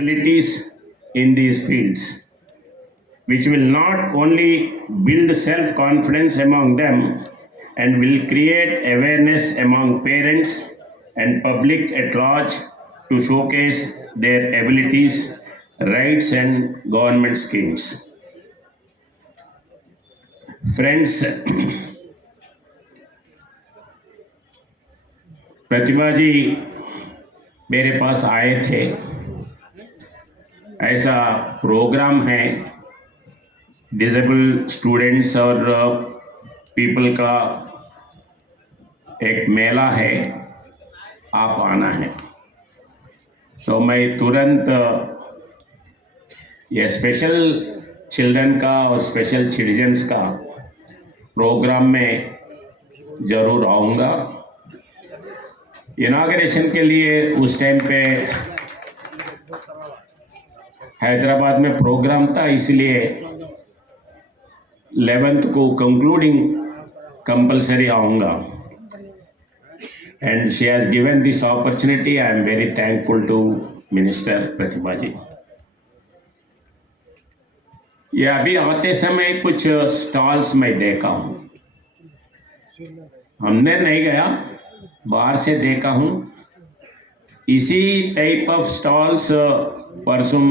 abilities in these fields, which will not only build self confidence among them and will create awareness among parents and public at large to showcase their abilities, rights, and government schemes. Friends, प्रतिभा जी मेरे पास आए थे। ऐसा programme है disable students और people का, एक मेला है, आप आना है। तो मैं तुरंत ये स्पेशल चिल्ड्रन का और स्पेशल सिटीजन्स का प्रोग्राम में ज़रूर आऊँगा। इनाग्रेशन के लिए उस टाइम पे हैदराबाद में प्रोग्राम था, इसलिए 11th को कंक्लूडिंग कंपलसरी आऊँगा। And she has given this opportunity. I am very thankful to minister Pratibha ji. ये अभी आते समय कुछ स्टॉल्स मैं देखा हूँ, हमने नहीं गया, बाहर से देखा हूँ। इसी टाइप ऑफ स्टॉल्स परसों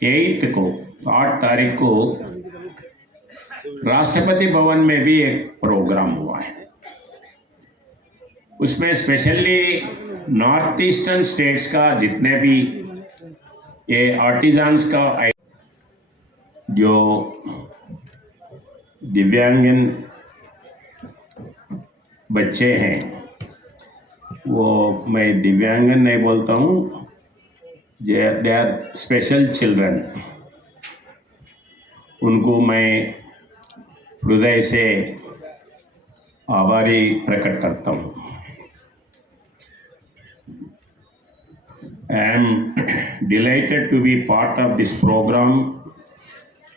8 को 8 तारीख को राष्ट्रपति भवन में भी एक प्रोग्राम हुआ है। उसमें स्पेशली नॉर्थ ईस्टर्न स्टेट्स का जितने भी ये आर्टिजन्स का जो दिव्यांगन बच्चे हैं, वो मैं दिव्यांगन नहीं बोलता हूँ, दे आर स्पेशल चिल्ड्रन, उनको मैं हृदय से आभारी प्रकट करता हूँ। I am delighted to be part of this program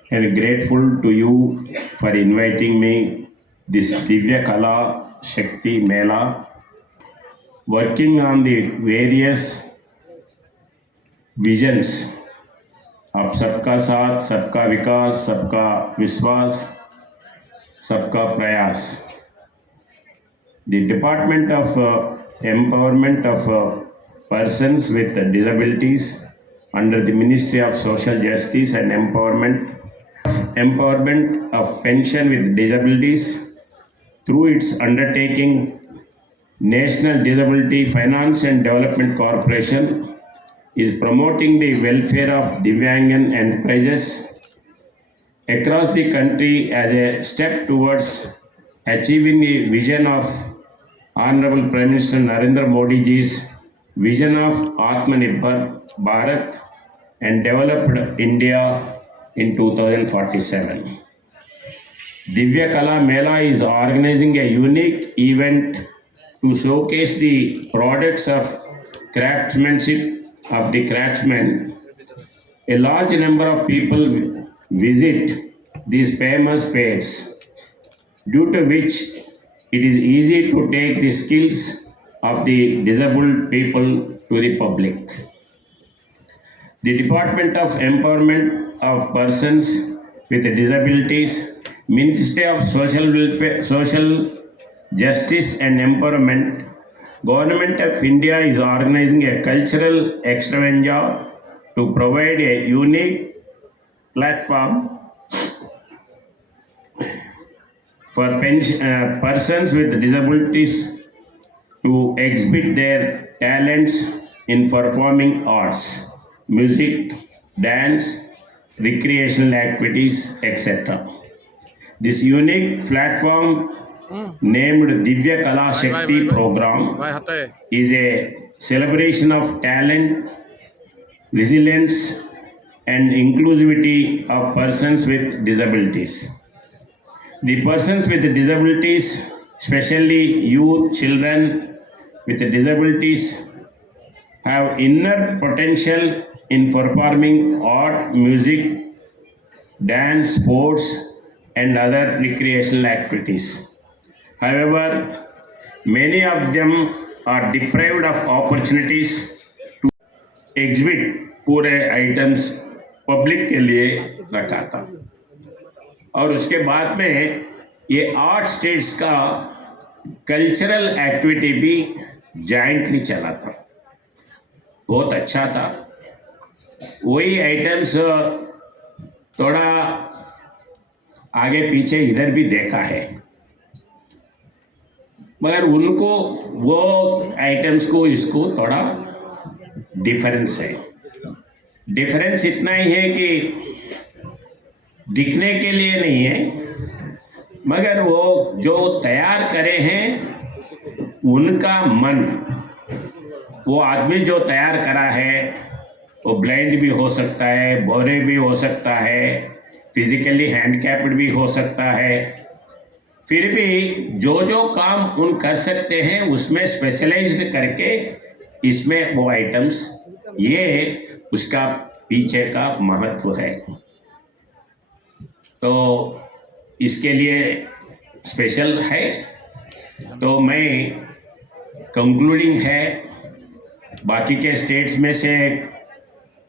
and grateful to you for inviting me this Divya Kala Shakti Mela, working on the various visions of सबका साथ, सबका विकास, सबका विश्वास, सबका प्रयास. The Department of Empowerment of Persons with Disabilities under the Ministry of Social Justice and Empowerment of Pension with Disabilities through its undertaking National Disability Finance and Development Corporation is promoting the welfare of Divyangan enterprises across the country as a step towards achieving the vision of Honorable Prime Minister Narendra Modi ji's vision of Atmanirbhar Bharat and developed India in 2047. Divya Kala Mela is organizing a unique event to showcase the products of craftsmanship of the craftsmen. A large number of people visit these famous fairs, due to which it is easy to take the skills of the disabled people to the public. The Department of Empowerment of Persons with Disabilities, Ministry of Social Welfare, Social Justice and Empowerment, Government of India is organizing a cultural extravaganza to provide a unique platform for persons with disabilities to exhibit their talents in performing arts, music, dance, recreational activities, etc. This unique platform named Divya Kala Shakti program is a celebration of talent, resilience, and inclusivity of persons with disabilities. The persons with disabilities, especially youth, children with disabilities, have inner potential in performing art, music, dance, sports, and other recreational activities. However, many of them are deprived of opportunities to exhibit पूरे items public के लिए रखा था। और उसके बाद में ये 8 स्टेट्स का कल्चरल एक्टिविटी भी जॉइंटली चला था, बहुत अच्छा था। वही आइटम्स थोड़ा आगे पीछे इधर भी देखा है, मगर उनको वो आइटम्स को इसको थोड़ा डिफरेंस है। डिफरेंस इतना ही है कि दिखने के लिए नहीं है, मगर वो जो तैयार करे हैं उनका मन, वो आदमी जो तैयार करा है वो ब्लाइंड भी हो सकता है, बहरे भी हो सकता है, फिजिकली हैंडकैप्ड भी हो सकता है, फिर भी जो जो काम उन कर सकते हैं उसमें स्पेशलाइज्ड करके इसमें वो आइटम्स, ये उसका पीछे का महत्व है। तो इसके लिए स्पेशल है। तो मैं कंक्लूडिंग है, बाकी के स्टेट्स में से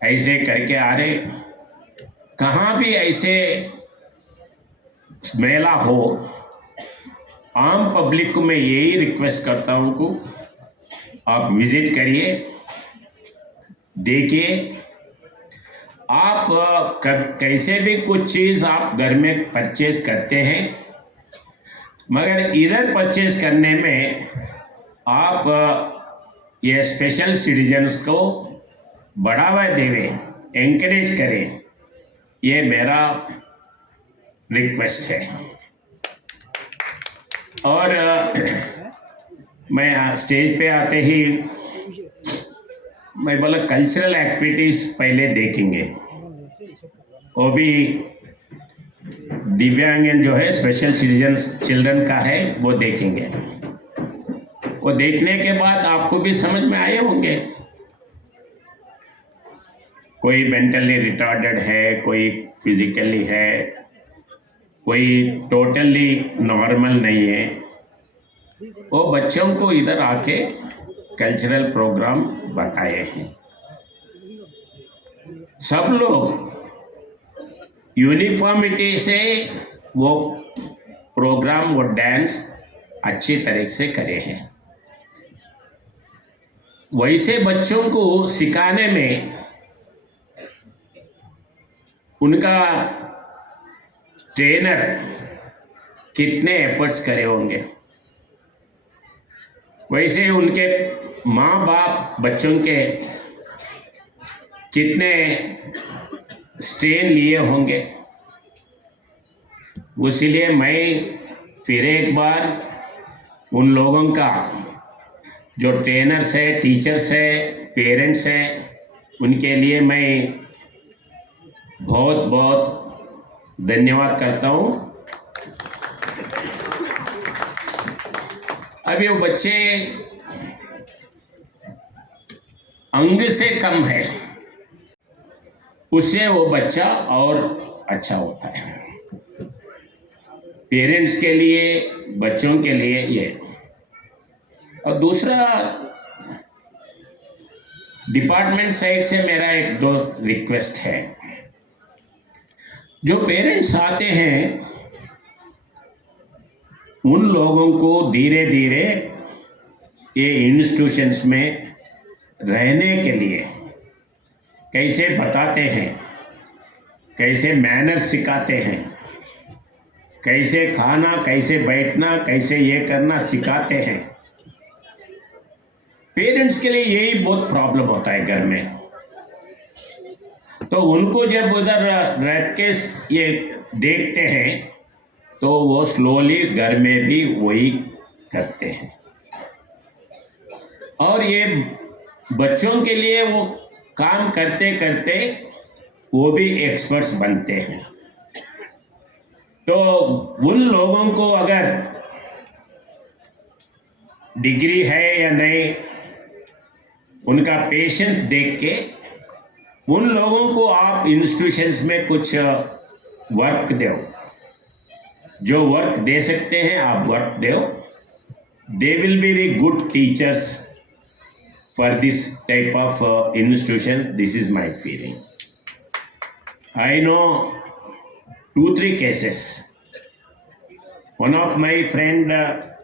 ऐसे करके आ रहे, कहाँ भी ऐसे मेला हो, आम पब्लिक को मैं यही रिक्वेस्ट करता हूँ को आप विजिट करिए, देखिए। आप कैसे भी कुछ चीज़ आप घर में परचेज करते हैं, मगर इधर परचेज करने में आप ये स्पेशल सिटीजन्स को बढ़ावा देवें, एंकरेज करें, ये मेरा रिक्वेस्ट है। और मैं स्टेज पे आते ही मैं बोला कल्चरल एक्टिविटीज़ पहले देखेंगे, वो भी दिव्यांगन जो है स्पेशल सिटीजन्स चिल्ड्रन का है वो देखेंगे। वो देखने के बाद आपको भी समझ में आए होंगे, कोई मेंटली रिटार्डेड है, कोई फिजिकली है, कोई टोटली नॉर्मल नहीं है। वो बच्चों को इधर आके कल्चरल प्रोग्राम बताए हैं। सब लोग यूनिफॉर्मिटी से वो प्रोग्राम, वो डांस अच्छी तरह से करे हैं। वैसे बच्चों को सिखाने में उनका ट्रेनर कितने एफर्ट्स करे होंगे, वैसे उनके माँ बाप बच्चों के कितने स्ट्रेन लिए होंगे। इसीलिए मैं फिर एक बार उन लोगों का जो ट्रेनर्स है, टीचर्स है, पेरेंट्स हैं, उनके लिए मैं बहुत बहुत धन्यवाद करता हूँ। अभी वो बच्चे अंग से कम है, उससे वो बच्चा और अच्छा होता है। पेरेंट्स के लिए, बच्चों के लिए ये। और दूसरा, डिपार्टमेंट साइड से मेरा एक दो रिक्वेस्ट है। जो पेरेंट्स आते हैं उन लोगों को धीरे धीरे ये इंस्टीट्यूशंस में रहने के लिए कैसे बताते हैं, कैसे मैनर्स सिखाते हैं, कैसे खाना, कैसे बैठना, कैसे ये करना सिखाते हैं। पेरेंट्स के लिए यही बहुत प्रॉब्लम होता है घर में। तो उनको जब उधर रह के ये देखते हैं तो वो स्लोली घर में भी वही करते हैं। और ये बच्चों के लिए वो काम करते करते वो भी एक्सपर्ट्स बनते हैं। तो उन लोगों को अगर डिग्री है या नहीं, उनका पेशेंस देख के उन लोगों को आप इंस्टीट्यूशंस में कुछ वर्क दो, जो वर्क दे सकते हैं आप वर्क दो। They will be the good teachers for this type of institutions. This is my feeling. I know 2-3 cases. One of my friend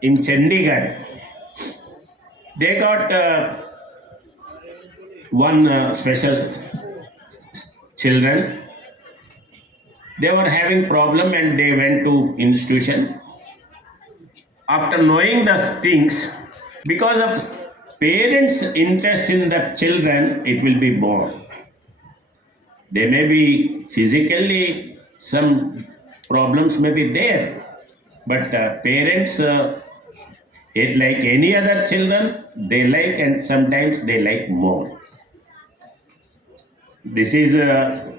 in Chandigarh, they got one special children. They were having problem and they went to institution. After knowing the things, because of parents' interest in the children, it will be born. They may be physically, some problems may be there, but parents, like any other children, they like, and sometimes they like more. This is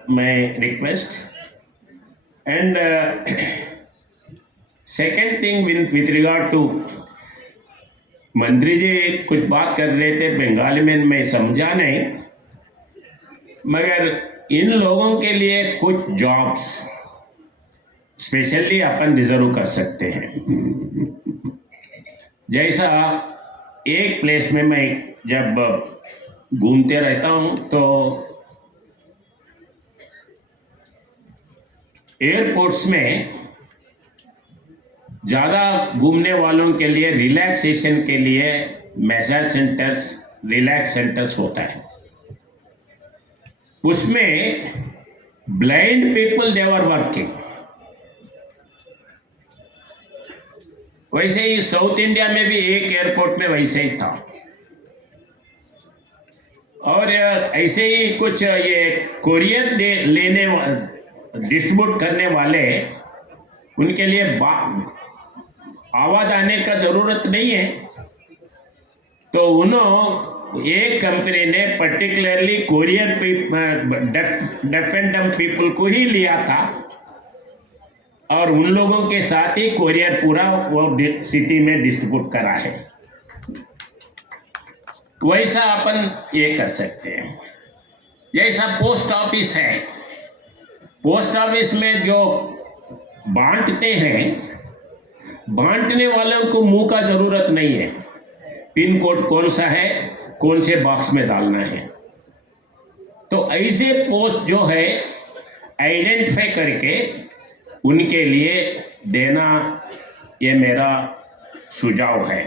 my request. And second thing with regard to मंत्री जी कुछ बात कर रहे थे बंगाली में, मैं समझा नहीं, मगर इन लोगों के लिए कुछ जॉब्स स्पेशली अपन रिजर्व कर सकते हैं। जैसा एक प्लेस में मैं जब घूमते रहता हूँ तो एयरपोर्ट्स में ज़्यादा घूमने वालों के लिए रिलैक्सेशन के लिए मैसाज सेंटर्स, रिलैक्स सेंटर्स होता है। उसमें blind people they were working. वैसे ही साउथ इंडिया में भी एक एयरपोर्ट में वैसे ही था, और ऐसे ही कुछ ये कोरियर लेने डिस्ट्रीब्यूट करने वाले, उनके लिए आवाज आने का जरूरत नहीं है, तो एक कंपनी ने particularly courier deaf and dumb people को ही लिया था, और उन लोगों के साथ ही कोरियर पूरा वो सिटी में डिस्ट्रीब्यूट करा है। वैसा अपन ये कर सकते हैं। जैसा पोस्ट ऑफिस है, पोस्ट ऑफिस में जो बांटते हैं, बांटने वालों को मुंह का जरूरत नहीं है, पिन कोड कौन सा है, कौन से बॉक्स में डालना है। तो ऐसे पोस्ट जो है आइडेंटिफाई करके उनके लिए देना, ये मेरा सुझाव है।